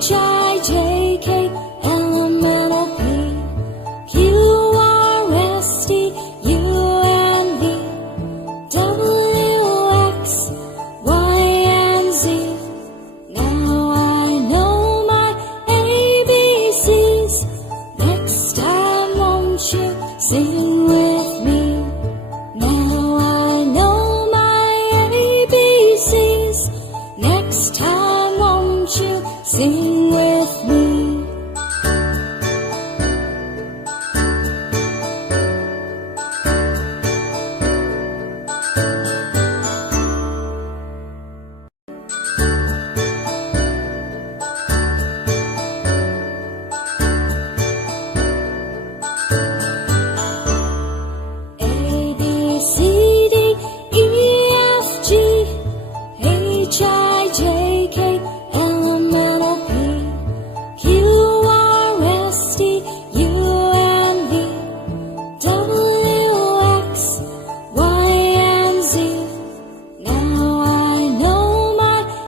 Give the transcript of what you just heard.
H-I-J-K, L-M-N-O-P, Q-R-S-T, U-N-V, W-X, Y-and-Z. Now I know my ABCs. Next time won't you sing with me? Now I know my ABCs. Next time won't you sing with me?